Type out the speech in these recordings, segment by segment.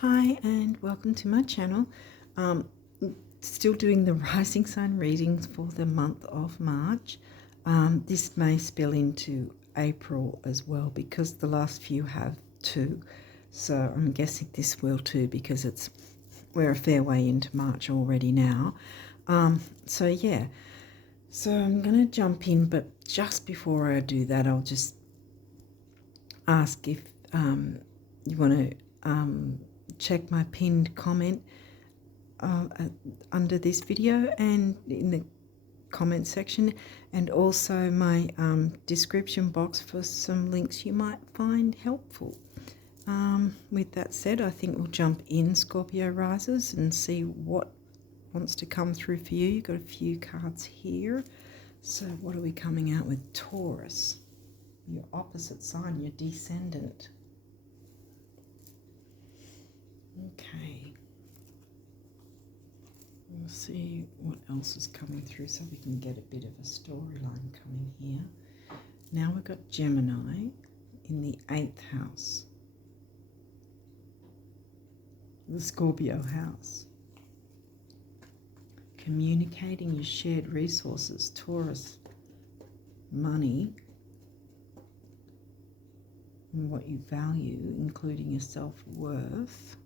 Hi and welcome to my channel. Still doing the rising sign readings for the month of March. This may spill into April as well because the last few have too. So I'm guessing this will too because we're a fair way into March already now. So yeah, so I'm going to jump in, but just before I do that, I'll just ask if you want to check my pinned comment under this video and in the comment section, and also my description box for some links you might find helpful. With that said, I think we'll jump in, Scorpio risers, and see what wants to come through for you. You've got a few cards here. So what are we coming out with? Taurus, your opposite sign, your descendant. Okay. We'll see what else is coming through so we can get a bit of a storyline coming here. Now we've got Gemini in the 8th house, the Scorpio house. Communicating your shared resources, Taurus, money, and what you value, including your self-worth.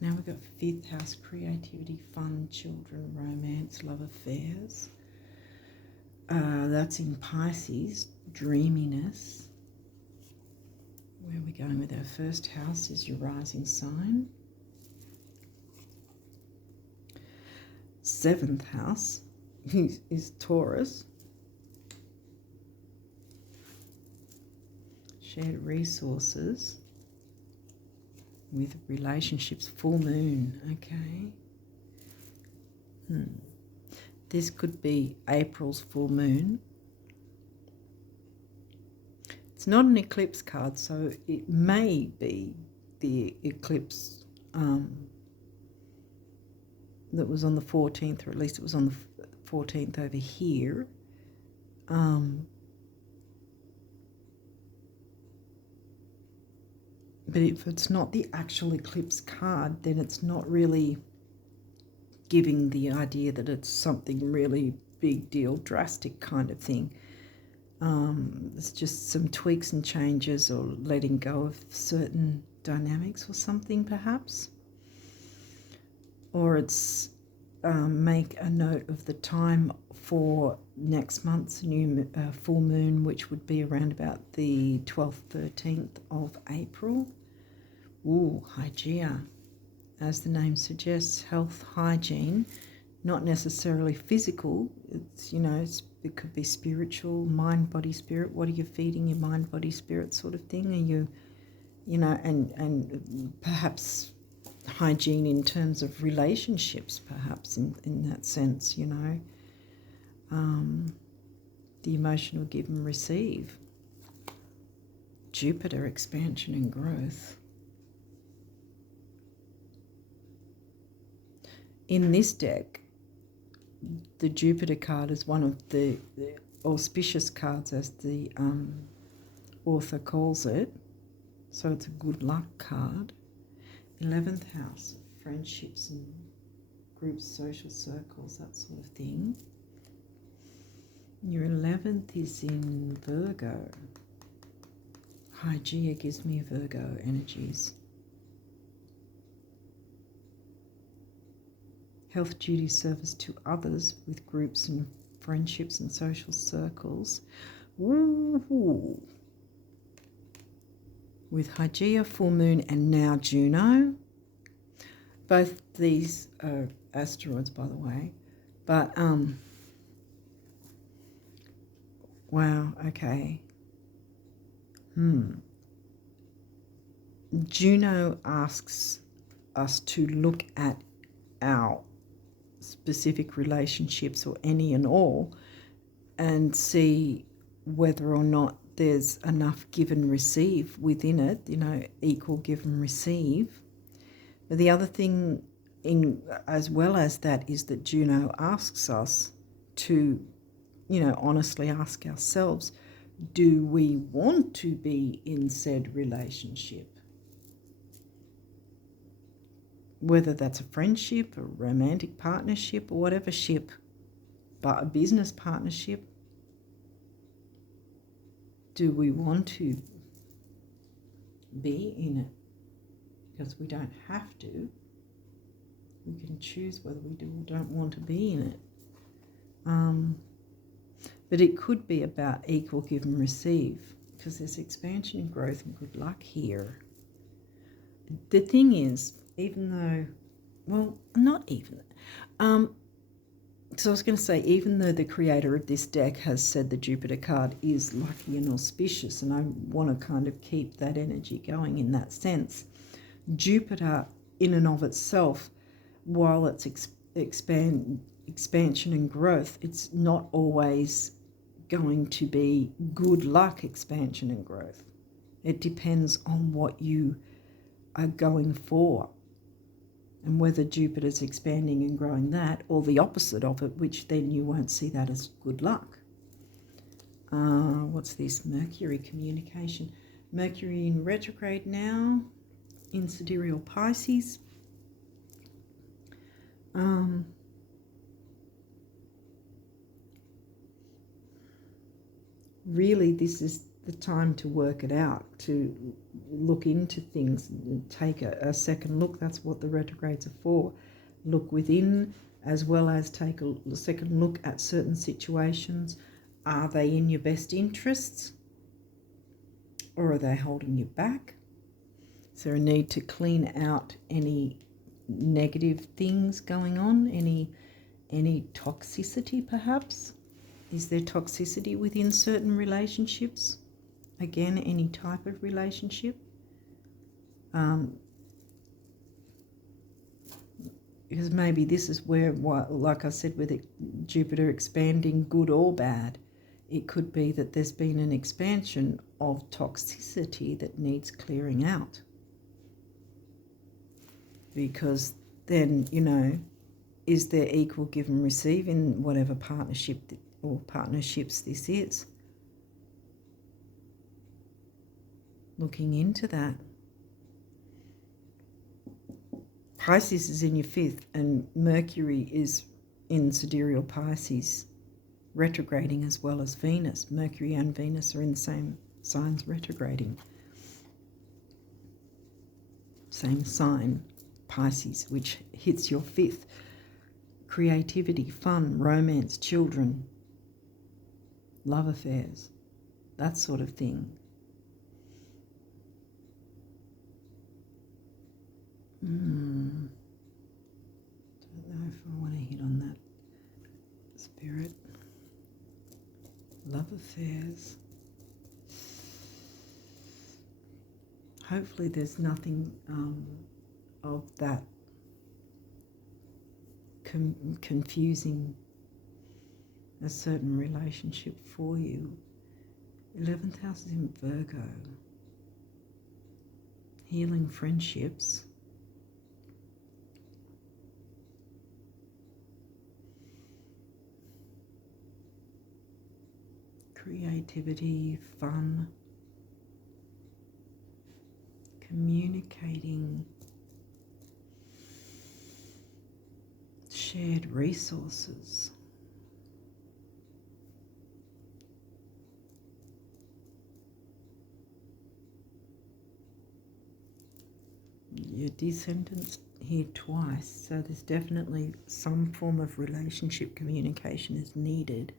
Now we've got 5th house, creativity, fun, children, romance, love affairs. That's in Pisces, dreaminess. Where are we going with our 1st house is your rising sign. 7th house is Taurus. Shared resources with relationships, full moon, okay. This could be April's full moon. It's not an eclipse card, so it may be the eclipse that was on the 14th, or at least it was on the 14th over here. But if it's not the actual eclipse card, then it's not really giving the idea that it's something really big deal, drastic kind of thing. It's just some tweaks and changes, or letting go of certain dynamics or something perhaps. Or it's make a note of the time for next month's new full moon, which would be around about the 12th, 13th of April. Ooh, hygiene. As the name suggests, health, hygiene, not necessarily physical. It's, it could be spiritual, mind, body, spirit. What are you feeding your mind, body, spirit sort of thing? Are you, and perhaps hygiene in terms of relationships, perhaps in that sense, the emotional give and receive. Jupiter, expansion and growth. In this deck, the Jupiter card is one of the auspicious cards, as the author calls it. So it's a good luck card. 11th house, friendships and groups, social circles, that sort of thing. Your 11th is in Virgo. Hygeia gives me Virgo energies. Health, duty, service to others with groups and friendships and social circles. Woo-hoo. With Hygeia, full moon, and now Juno. Both these are asteroids, by the way. But, wow, okay. Juno asks us to look at our specific relationships, or any and all, and see whether or not there's enough give and receive within it, equal give and receive. But the other thing, as well as that, is that Juno asks us to, honestly ask ourselves, do we want to be in said relationship? whether that's a friendship, a romantic partnership, or whatever ship, but a business partnership. Do we want to be in it? Because we don't have to. We can choose whether we do or don't want to be in it. But it could be about equal give and receive, because there's expansion and growth and good luck here. The thing is, even though, well, not even. So I was going to say, even though the creator of this deck has said the Jupiter card is lucky and auspicious, and I want to kind of keep that energy going in that sense, Jupiter in and of itself, while it's expansion and growth, it's not always going to be good luck expansion and growth. It depends on what you are going for, and whether Jupiter's expanding and growing that, or the opposite of it, which then you won't see that as good luck. What's this? Mercury communication. Mercury in retrograde now, in sidereal Pisces. Really, this is the time to work it out, to look into things, take a second look. That's what the retrogrades are for. Look within, as well as take a second look at certain situations. Are they in your best interests, or are they holding you back? Is there a need to clean out any negative things going on, any toxicity perhaps? Is there toxicity within certain relationships? Again, any type of relationship. Because maybe this is where, like I said, with Jupiter expanding, good or bad, it could be that there's been an expansion of toxicity that needs clearing out. Because then, you know, is there equal give and receive in whatever partnership or partnerships this is? Looking into that. Pisces is in your 5th, and Mercury is in sidereal Pisces, retrograding, as well as Venus. Mercury and Venus are in the same signs retrograding. Same sign, Pisces, which hits your 5th. Creativity, fun, romance, children, love affairs, that sort of thing. Don't know if I want to hit on that. Spirit, love affairs. Hopefully there's nothing of that confusing a certain relationship for you. 11th house is in Virgo. Healing friendships. Creativity, fun. Communicating. Shared resources. Your descendants here twice, so there's definitely some form of relationship communication is needed.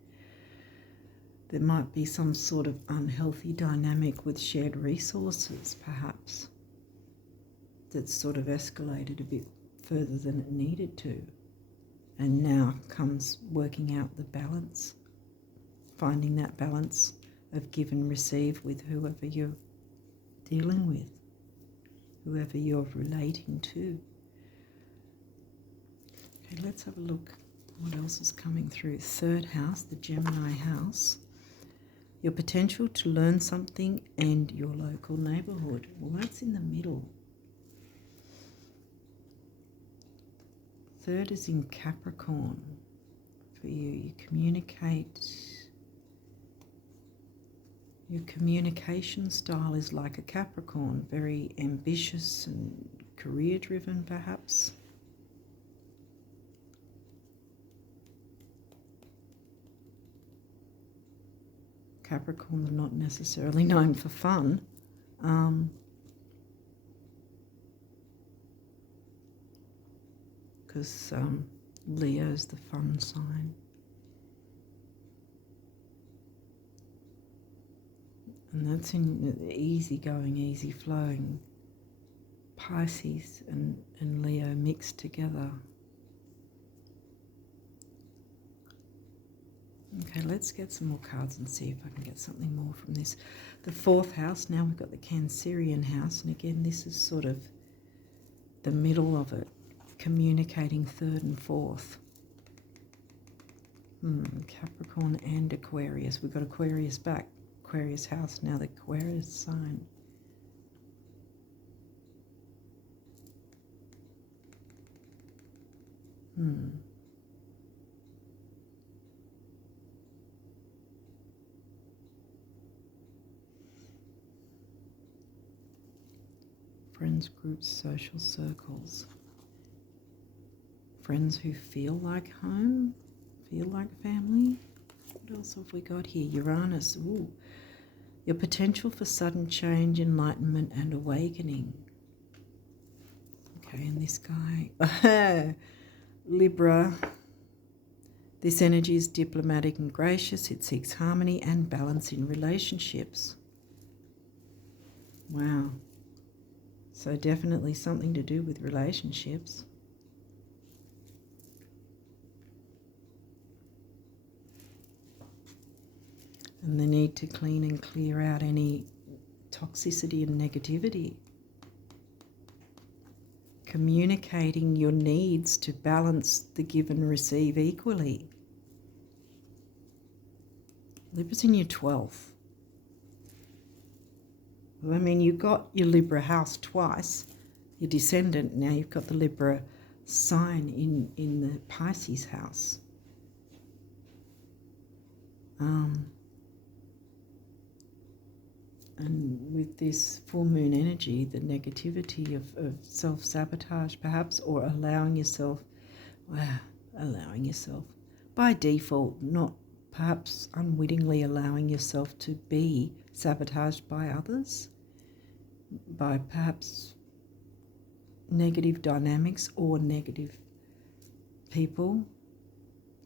There might be some sort of unhealthy dynamic with shared resources, perhaps, that's sort of escalated a bit further than it needed to. And now comes working out the balance, finding that balance of give and receive with whoever you're dealing with, whoever you're relating to. Okay, let's have a look what else is coming through. 3rd house, the Gemini house. Your potential to learn something and your local neighbourhood. Well, that's in the middle. 3rd is in Capricorn. For you, you communicate. Your communication style is like a Capricorn, very ambitious and career driven perhaps. Capricorn are not necessarily known for fun. Because Leo's the fun sign. And that's in easygoing, easy flowing. Pisces and Leo mixed together. Okay, let's get some more cards and see if I can get something more from this. The 4th house, now we've got the Cancerian house, and again this is sort of the middle of it, communicating 3rd and 4th. Capricorn and Aquarius. We've got Aquarius back. Aquarius house, now the Aquarius sign. Friends, groups, social circles. Friends who feel like home, feel like family. What else have we got here? Uranus. Ooh. Your potential for sudden change, enlightenment, and awakening. Okay, and this guy, Libra. This energy is diplomatic and gracious. It seeks harmony and balance in relationships. Wow. So definitely something to do with relationships. And the need to clean and clear out any toxicity and negativity. Communicating your needs to balance the give and receive equally. Libra's in your 12th. I mean, you got your Libra house twice, your descendant, now you've got the Libra sign in the Pisces house. And with this full moon energy, the negativity of self-sabotage perhaps, or allowing yourself by default, not perhaps unwittingly allowing yourself to be sabotaged by others, by perhaps negative dynamics or negative people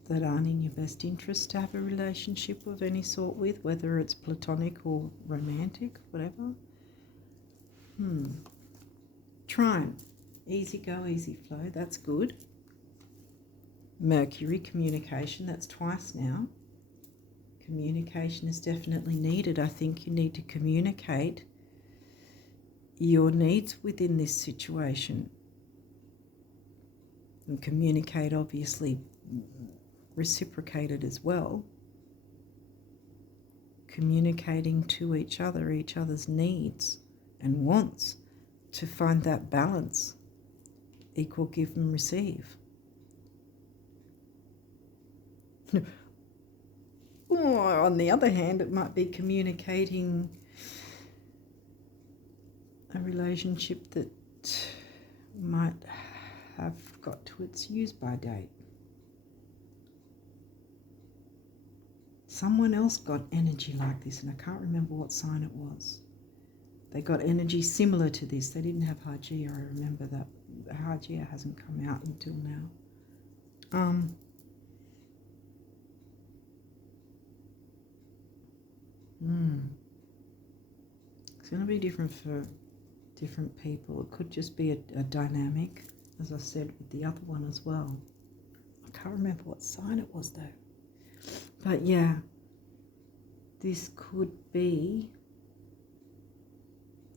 that aren't in your best interest to have a relationship of any sort with, whether it's platonic or romantic, whatever. Trine, easy go, easy flow, that's good. Mercury, communication, that's twice now. Communication is definitely needed. I think you need to communicate your needs within this situation. And communicate, obviously, reciprocated as well. Communicating to each other, each other's needs and wants, to find that balance, equal give and receive. Or on the other hand, it might be communicating a relationship that might have got to its use-by date. Someone else got energy like this, and I can't remember what sign it was. They got energy similar to this. They didn't have Hagia. I remember that. Hagia hasn't come out until now. It's going to be different for different people. It could just be a dynamic, as I said with the other one as well. I can't remember what sign it was though. But yeah, this could be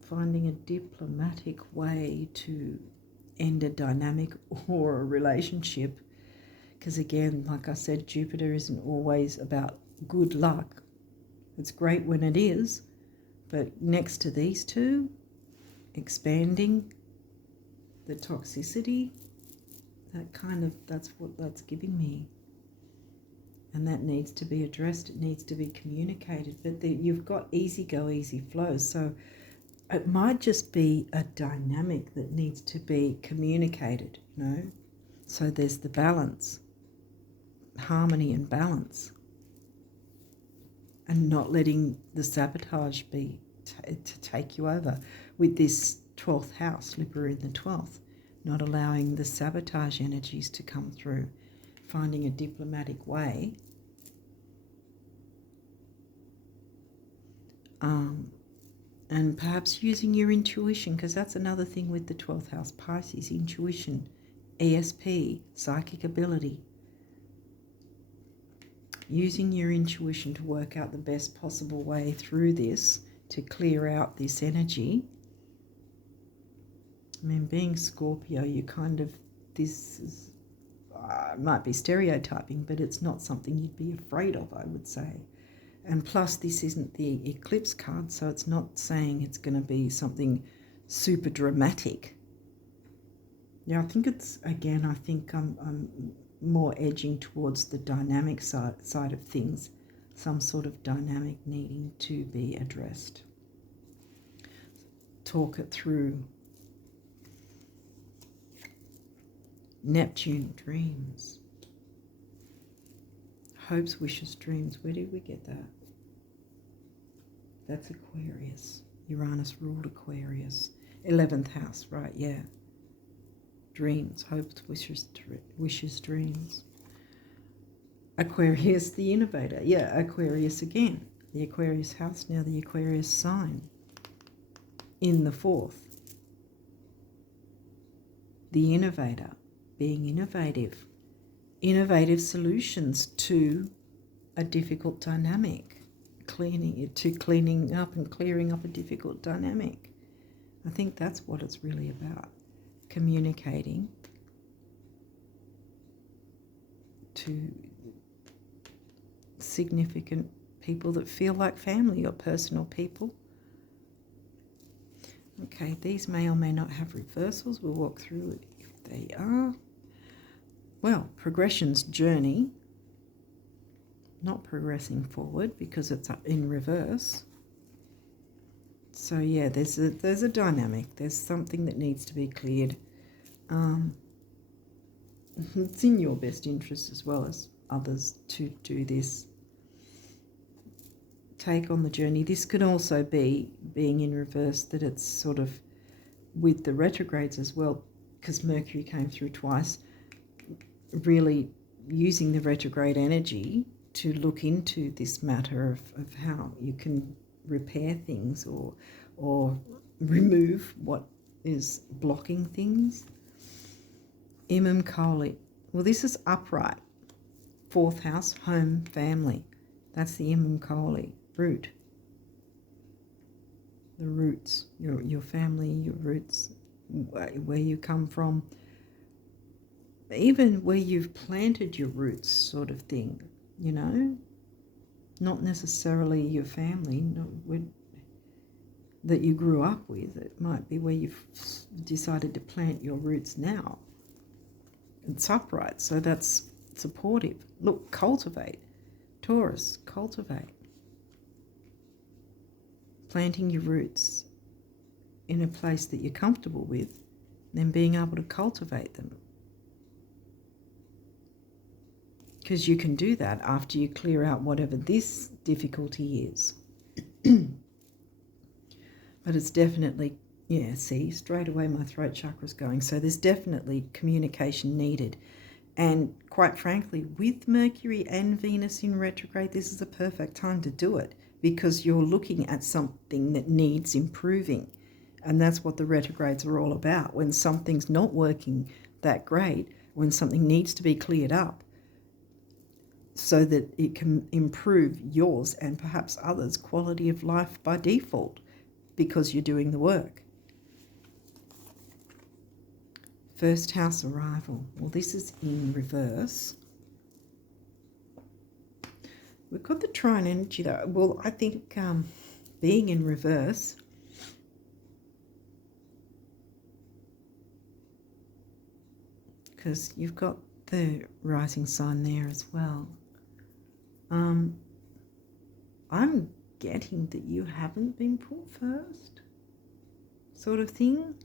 finding a diplomatic way to end a dynamic or a relationship. Because again, like I said, Jupiter isn't always about good luck. It's great when it is, but next to these two, expanding the toxicity, that's what that's giving me. And that needs to be addressed, it needs to be communicated. But you've got easy go, easy flow. So It might just be a dynamic that needs to be communicated, you know. So there's the balance, harmony and balance, and not letting the sabotage be to take you over with this 12th house, Libra in the 12th, not allowing the sabotage energies to come through, finding a diplomatic way and perhaps using your intuition, because that's another thing with the 12th house Pisces, intuition, ESP, psychic ability. Using your intuition to work out the best possible way through this to clear out this energy. I mean, being Scorpio, you kind of, this is, might be stereotyping, but it's not something you'd be afraid of, I would say. And plus, this isn't the eclipse card, so it's not saying it's going to be something super dramatic. Yeah, I think it's, again, I think I'm more edging towards the dynamic side of things, some sort of dynamic needing to be addressed. Talk it through. Neptune, dreams. Hopes, wishes, dreams. Where did we get that? That's Aquarius. Uranus ruled Aquarius. 11th house, right, yeah. Dreams, hopes, wishes, dreams. Aquarius, the innovator. Yeah, Aquarius again. The Aquarius house, now the Aquarius sign. In the 4th. The innovator, being innovative. Innovative solutions to a difficult dynamic. Cleaning up and clearing up a difficult dynamic. I think that's what it's really about. Communicating to significant people that feel like family or personal people. Okay, these may or may not have reversals. We'll walk through it if they are. Well, progression's journey. Not progressing forward because it's in reverse. So yeah, there's a dynamic. There's something that needs to be cleared. It's in your best interest as well as others to do this. Take on the journey. This could also be, being in reverse, that it's sort of with the retrogrades as well, because Mercury came through twice, really using the retrograde energy to look into this matter of how you can repair things or remove what is blocking things. Imam Koli. Well, this is upright. 4th house, home, family. That's the Imam Koli, root. The roots, your family, your roots, where you come from. Even where you've planted your roots, sort of thing. You know, not necessarily your family that you grew up with. It might be where you've decided to plant your roots now. It's upright, so that's supportive. Look, cultivate. Taurus, cultivate. Planting your roots in a place that you're comfortable with, then being able to cultivate them. Because you can do that after you clear out whatever this difficulty is. But it's definitely, yeah, see, straight away my throat chakra's going. So there's definitely communication needed. And quite frankly, with Mercury and Venus in retrograde, this is a perfect time to do it, because you're looking at something that needs improving. And that's what the retrogrades are all about. When something's not working that great, when something needs to be cleared up, so that it can improve yours and perhaps others' quality of life by default, because you're doing the work. 1st house arrival. Well, this is in reverse. We've got the trine energy though. Well, I think being in reverse, because you've got the rising sign there as well. I'm getting that you haven't been put first. sort of thing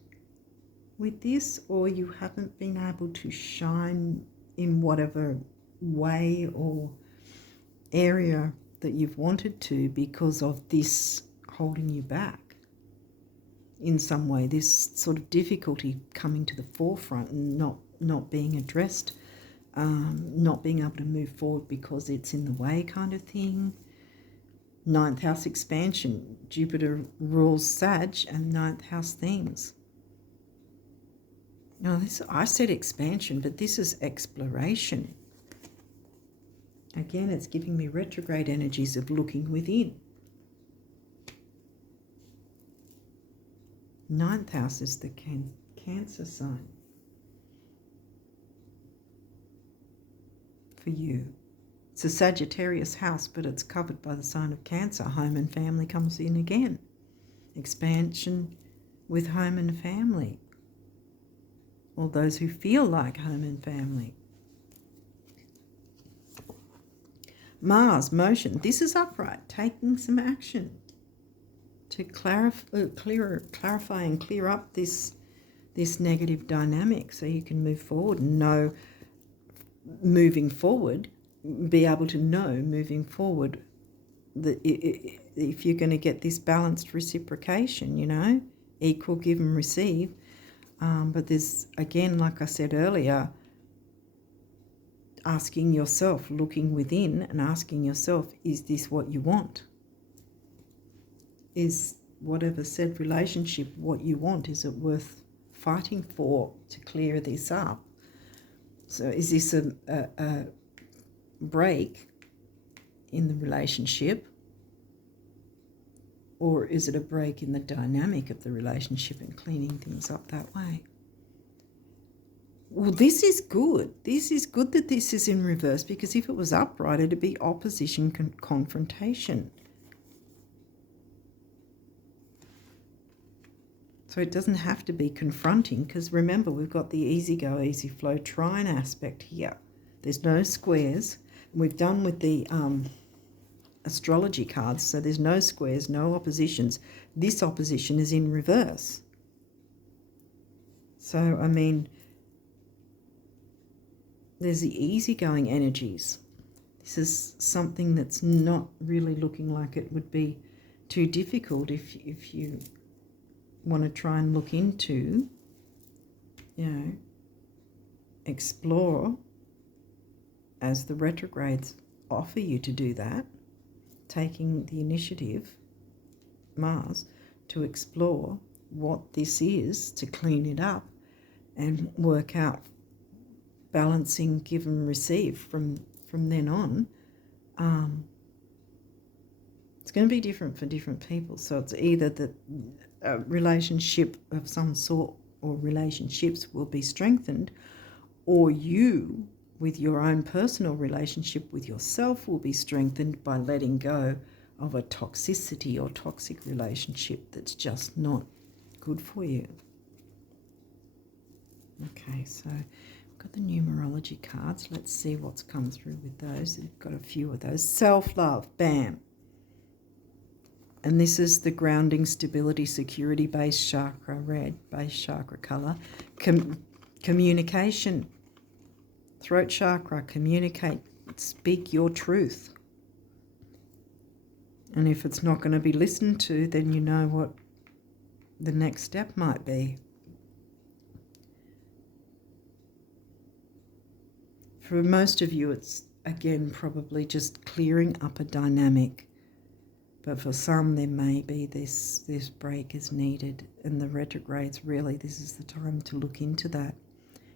with this, or you haven't been able to shine in whatever way or area that you've wanted to because of this holding you back in some way, this sort of difficulty coming to the forefront and not being addressed, not being able to move forward because it's in the way kind of thing. Ninth house expansion. Jupiter rules Sag and ninth house themes. Now, I said expansion, but this is exploration. Again, it's giving me retrograde energies of looking within. Ninth house is the Cancer sign for you. It's a Sagittarius house, but it's covered by the sign of Cancer. Home and family comes in again. Expansion with home and family. Or those who feel like home and family. Mars, motion. This is upright, taking some action to clarify and clear up this negative dynamic so you can move forward and know moving forward, be able to know moving forward that if you're going to get this balanced reciprocation, you know, equal give and receive. But there's, again, like I said earlier, asking yourself, looking within and asking yourself, is this what you want? Is whatever said relationship what you want? Is it worth fighting for to clear this up? So is this a break in the relationship, or is it a break in the dynamic of the relationship and cleaning things up that way? Well, this is good. This is good that this is in reverse, because if it was upright, it'd be opposition, confrontation. So it doesn't have to be confronting, because remember, we've got the easy go, easy flow trine aspect here. There's no squares. We've done with the astrology cards, so there's no squares, no oppositions. This opposition is in reverse. So, I mean, there's the easygoing energies. This is something that's not really looking like it would be too difficult if you want to try and look into, you know, explore, as the retrogrades offer you to do that, taking the initiative, Mars, to explore what this is, to clean it up and work out balancing give and receive from then on. It's going to be different for different people. So it's either that a relationship of some sort or relationships will be strengthened, or you, with your own personal relationship with yourself, will be strengthened by letting go of a toxicity or toxic relationship that's just not good for you. Okay, so we've got the numerology cards. Let's see what's come through with those. We've got a few of those. Self-love, bam. And this is the grounding, stability, security, base chakra, red, base chakra color. Communication, throat chakra, communicate, speak your truth. And if it's not going to be listened to, then you know what the next step might be. For most of you, it's, again, probably just clearing up a dynamic. But for some, there may be this break is needed. And the retrogrades, really, this is the time to look into that.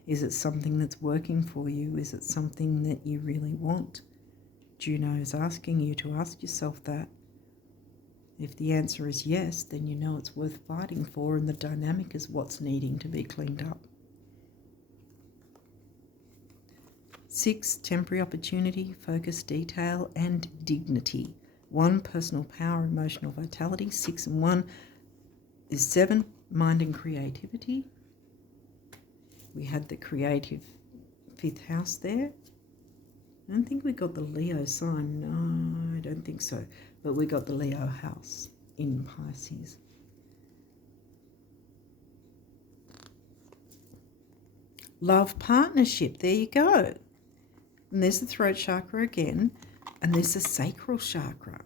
Is it something that's working for you? Is it something that you really want? Juno is asking you to ask yourself that. If the answer is yes, then you know it's worth fighting for, and the dynamic is what's needing to be cleaned up. 6, temporary opportunity, focus, detail, and dignity. 1, personal power, emotional vitality. 6 and 1 is 7, mind and creativity. We had the creative 5th house there. I don't think we got the Leo sign. No, I don't think so. But we got the Leo house in Pisces. Love partnership, there you go. And there's the throat chakra again, and there's the sacral chakra.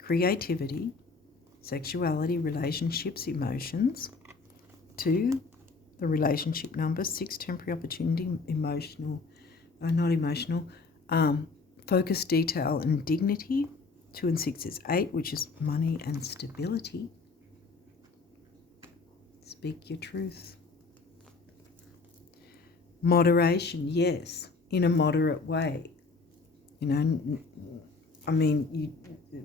Creativity, sexuality, relationships, emotions. 2, the relationship number. 6, temporary opportunity, emotional, not emotional, focus, detail, and dignity. 2 and 6 is 8, which is money and stability. Speak your truth. Moderation, yes, in a moderate way. You know, I mean,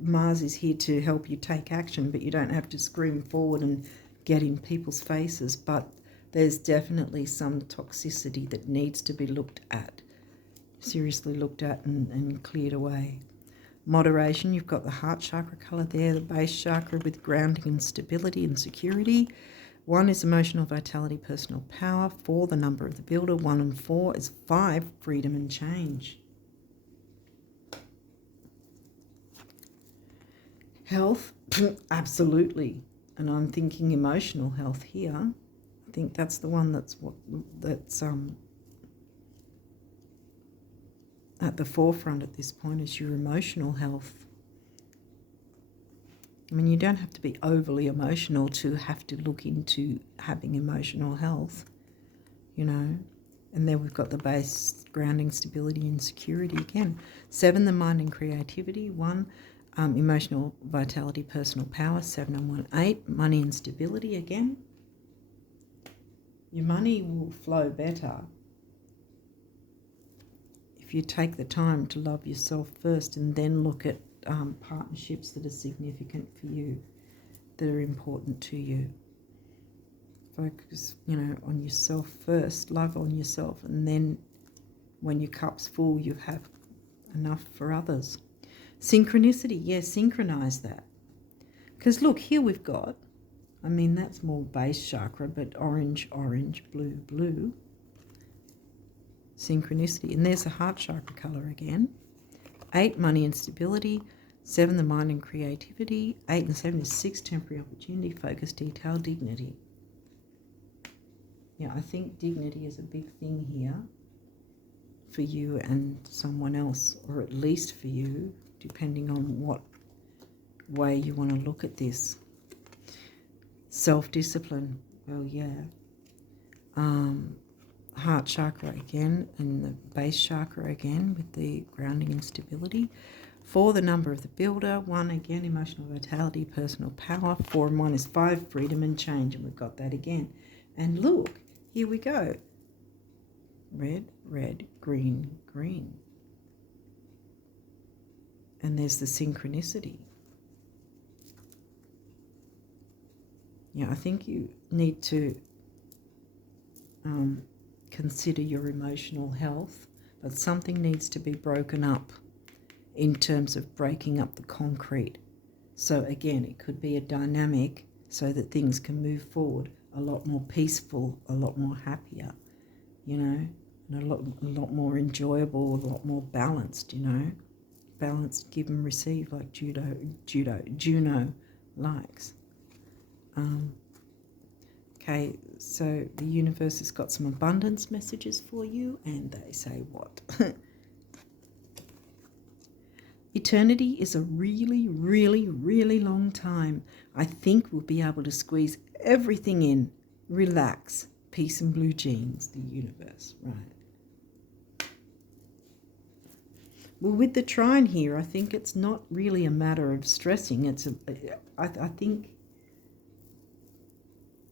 Mars is here to help you take action, but you don't have to scream forward and get in people's faces. But there's definitely some toxicity that needs to be looked at, seriously looked at and cleared away. Moderation, you've got the heart chakra colour there, the base chakra with grounding and stability and security. 1 is emotional vitality, personal power. 4, the number of the builder. 1 and 4 is 5, freedom and change. Health, absolutely. And I'm thinking emotional health here. I think that's the one that's at the forefront at this point, is your emotional health. I mean, you don't have to be overly emotional to have to look into having emotional health, you know. And then we've got the base, grounding, stability and security again. 7, the mind and creativity. 1, emotional vitality, personal power. 7 and 1, 8, money and stability again. Your money will flow better if you take the time to love yourself first and then look at partnerships that are significant for you, that are important to you. Focus, you know, on yourself first, love on yourself, and then when your cup's full, you have enough for others. Synchronicity, yes, synchronize that. Because look, here we've got, I mean, that's more base chakra, but orange, orange, blue, blue. Synchronicity. And there's the heart chakra colour again. 8, money and stability. 7, the mind and creativity. 8 and 7 is 6, temporary opportunity, focus, detail, dignity. Yeah, I think dignity is a big thing here for you and someone else, or at least for you, depending on what way you want to look at this. Self-discipline, well, yeah. Heart chakra again, and the base chakra again with the grounding and stability. 4, the number of the builder. 1, again, emotional vitality, personal power. 4 and 1 is 5, freedom and change, and we've got that again. And look, here we go. Red, red, green, green. And there's the synchronicity. Yeah, I think you need to consider your emotional health, but something needs to be broken up in terms of breaking up the concrete. So again, it could be a dynamic so that things can move forward a lot more peaceful, a lot more happier, you know, and a lot more enjoyable, a lot more balanced, you know, balanced, give and receive, like Juno likes. Okay, so the universe has got some abundance messages for you, and they say what? Eternity is a really, really, really long time. I think we'll be able to squeeze everything in. Relax. Peace and blue jeans, the universe, right? Well, with the trine here, I think it's not really a matter of stressing. I think,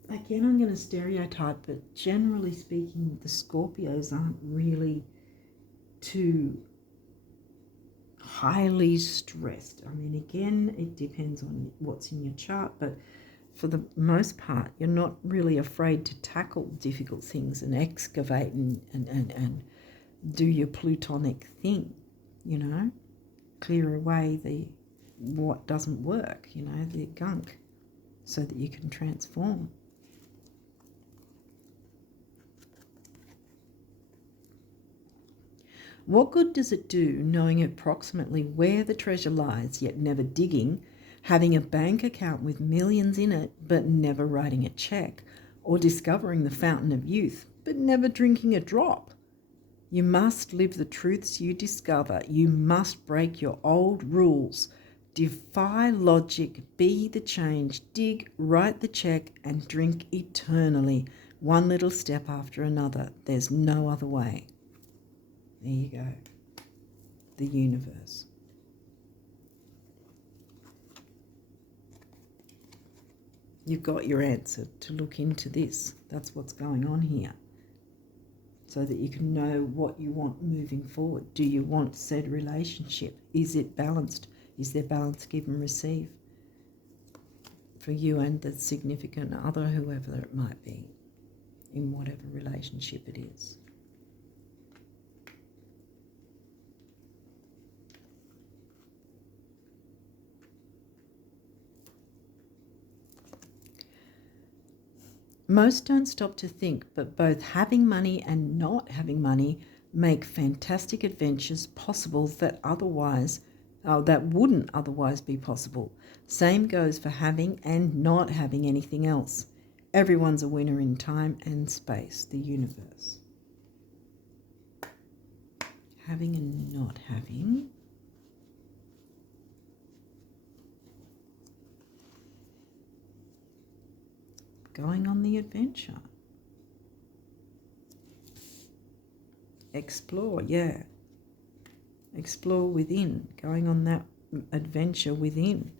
again, I'm going to stereotype, but generally speaking, the Scorpios aren't really too highly stressed. I mean, again, it depends on what's in your chart, but for the most part, you're not really afraid to tackle difficult things and excavate and do your plutonic thing, you know, clear away what doesn't work, you know, the gunk, so that you can transform. What good does it do knowing approximately where the treasure lies, yet never digging, having a bank account with millions in it, but never writing a check, or discovering the fountain of youth, but never drinking a drop. You must live the truths you discover. You must break your old rules. Defy logic, be the change, dig, write the check, and drink eternally, one little step after another. There's no other way. There you go. The universe. You've got your answer to look into this. That's what's going on here. So that you can know what you want moving forward. Do you want said relationship? Is it balanced? Is there balance give and receive for you and the significant other, whoever it might be, in whatever relationship it is? Most don't stop to think, but both having money and not having money make fantastic adventures possible that wouldn't otherwise be possible. Same goes for having and not having anything else. Everyone's a winner in time and space, the universe. Having and not having. Going on the adventure. Explore, yeah. Explore within. Going on that adventure within.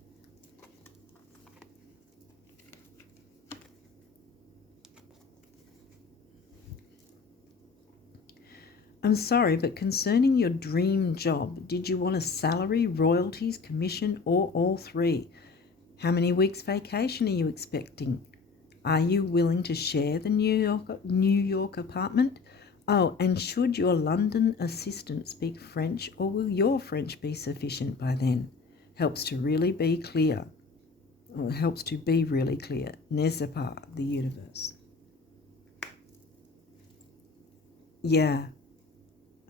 I'm sorry, but concerning your dream job, did you want a salary, royalties, commission, or all three? How many weeks vacation are you expecting? Are you willing to share the New York apartment? Oh, and should your London assistant speak French, or will your French be sufficient by then? Helps to really be clear. Or helps to be really clear. N'est-ce pas, the universe. Yeah,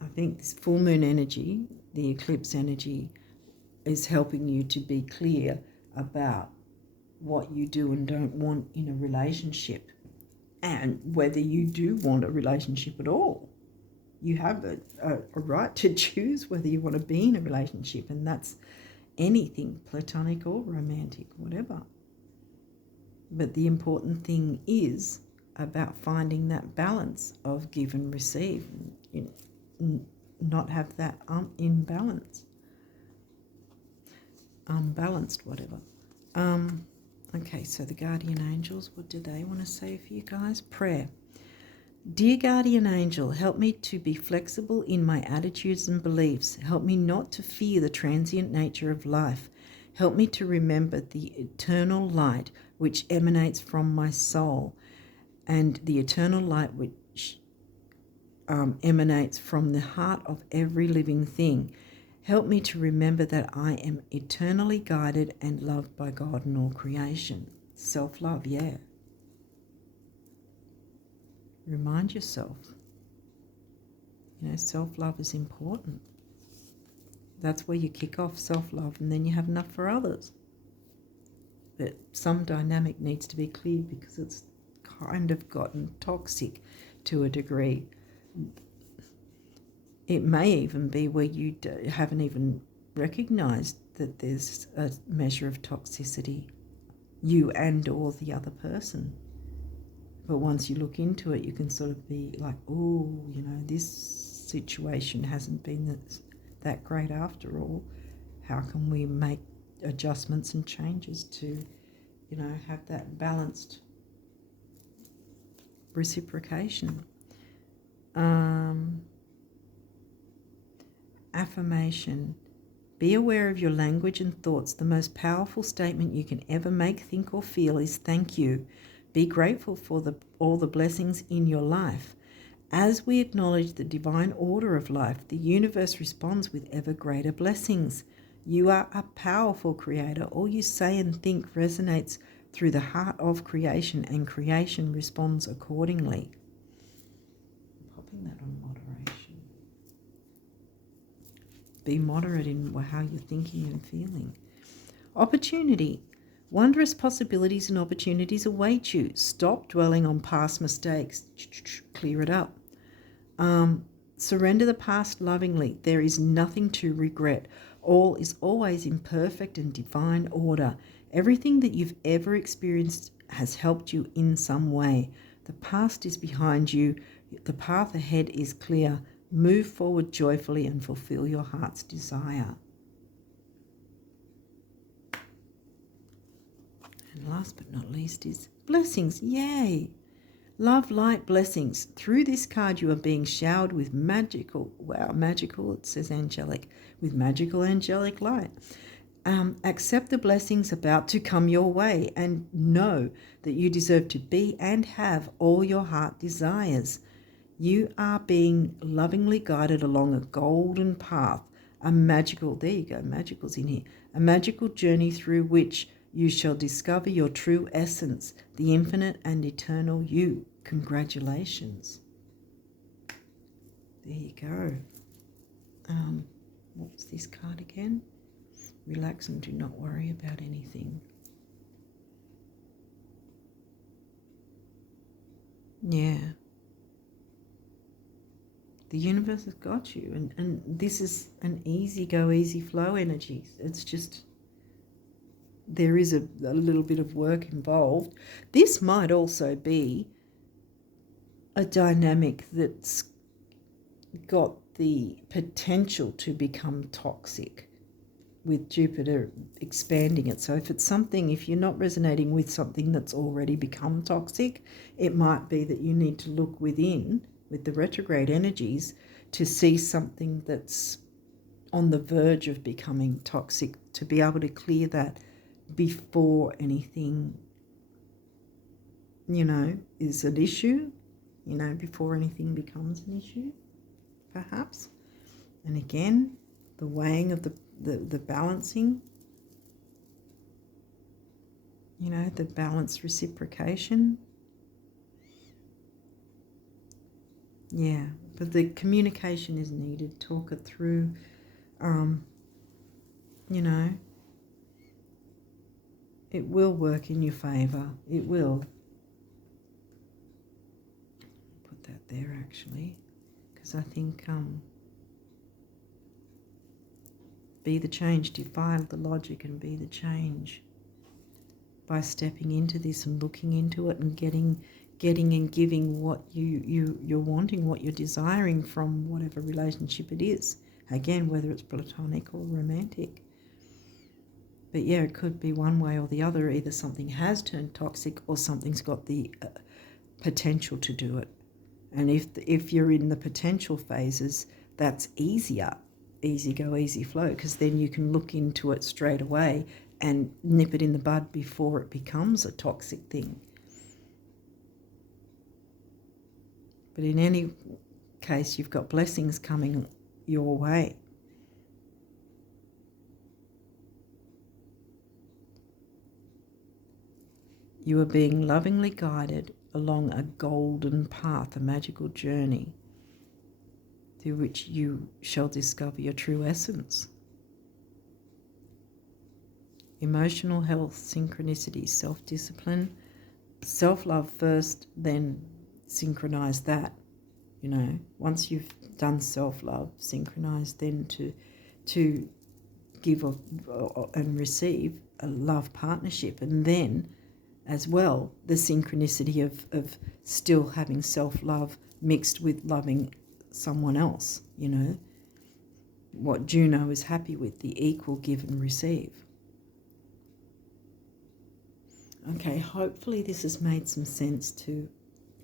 I think this full moon energy, the eclipse energy, is helping you to be clear about what you do and don't want in a relationship, and whether you do want a relationship at all. You have a right to choose whether you want to be in a relationship, and that's anything, platonic or romantic, whatever. But the important thing is about finding that balance of give and receive, not have that imbalance, unbalanced, whatever. Okay, so the guardian angels, what do they want to say for you guys? Prayer. Dear guardian angel, help me to be flexible in my attitudes and beliefs. Help me not to fear the transient nature of life. Help me to remember the eternal light which emanates from my soul, and the eternal light which emanates from the heart of every living thing. Help me to remember that I am eternally guided and loved by God and all creation. Self-love, yeah. Remind yourself. Self-love is important. That's where you kick off self-love, and then you have enough for others. But some dynamic needs to be cleared because it's kind of gotten toxic to a degree. It may even be where you haven't even recognized that there's a measure of toxicity, you and or the other person. But once you look into it, you can sort of be like, oh, this situation hasn't been that great after all. How can we make adjustments and changes to, have that balanced reciprocation? Affirmation. Be aware of your language and thoughts. The most powerful statement you can ever make, think, or feel is thank you. Be grateful for all the blessings in your life. As we acknowledge the divine order of life, the universe responds with ever greater blessings. You are a powerful creator. All you say and think resonates through the heart of creation, and creation responds accordingly. I'm popping that on moderation. Be moderate in how you're thinking and feeling. Opportunity. Wondrous possibilities and opportunities await you. Stop dwelling on past mistakes. Clear it up. Surrender the past lovingly. There is nothing to regret. All is always in perfect and divine order. Everything that you've ever experienced has helped you in some way. The past is behind you. The path ahead is clear. Move forward joyfully and fulfill your heart's desire. And last but not least is blessings. Yay! Love, light, blessings. Through this card you are being showered with magical, it says angelic, with magical angelic light. Accept the blessings about to come your way and know that you deserve to be and have all your heart desires. You are being lovingly guided along a golden path, a magical, there you go, magical's in here, a magical journey through which you shall discover your true essence, the infinite and eternal you. Congratulations. There you go. What's this card again? Relax and do not worry about anything. Yeah. The universe has got you. And this is an easy go, easy flow energy. It's just, there is a little bit of work involved. This might also be a dynamic that's got the potential to become toxic, with Jupiter expanding it. So if it's something, if you're not resonating with something that's already become toxic, it might be that you need to look within with the retrograde energies to see something that's on the verge of becoming toxic, to be able to clear that before anything, is an issue, before anything becomes an issue, perhaps. And again, the weighing of the balancing, the balanced reciprocation. Yeah, but the communication is needed. Talk it through, it will work in your favour. It will. Put that there actually, because I think be the change, defy the logic and be the change. By stepping into this and looking into it and getting and giving what you're wanting, what you're desiring from whatever relationship it is. Again, whether it's platonic or romantic. But yeah, it could be one way or the other. Either something has turned toxic or something's got the potential to do it. And if you're in the potential phases, that's easier. Easy go, easy flow, because then you can look into it straight away and nip it in the bud before it becomes a toxic thing. But in any case, you've got blessings coming your way. You are being lovingly guided along a golden path, a magical journey, through which you shall discover your true essence. Emotional health, synchronicity, self-discipline, self-love first, then synchronize that. Once you've done self-love, synchronize then to give and receive a love partnership, and then as well the synchronicity of still having self-love mixed with loving someone else, what Juno is happy with, the equal give and receive. Okay, hopefully this has made some sense to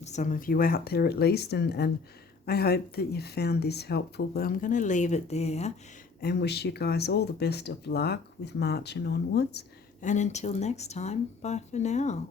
some of you out there at least, and I hope that you found this helpful, but I'm going to leave it there and wish you guys all the best of luck with March and onwards, and until next time, bye for now.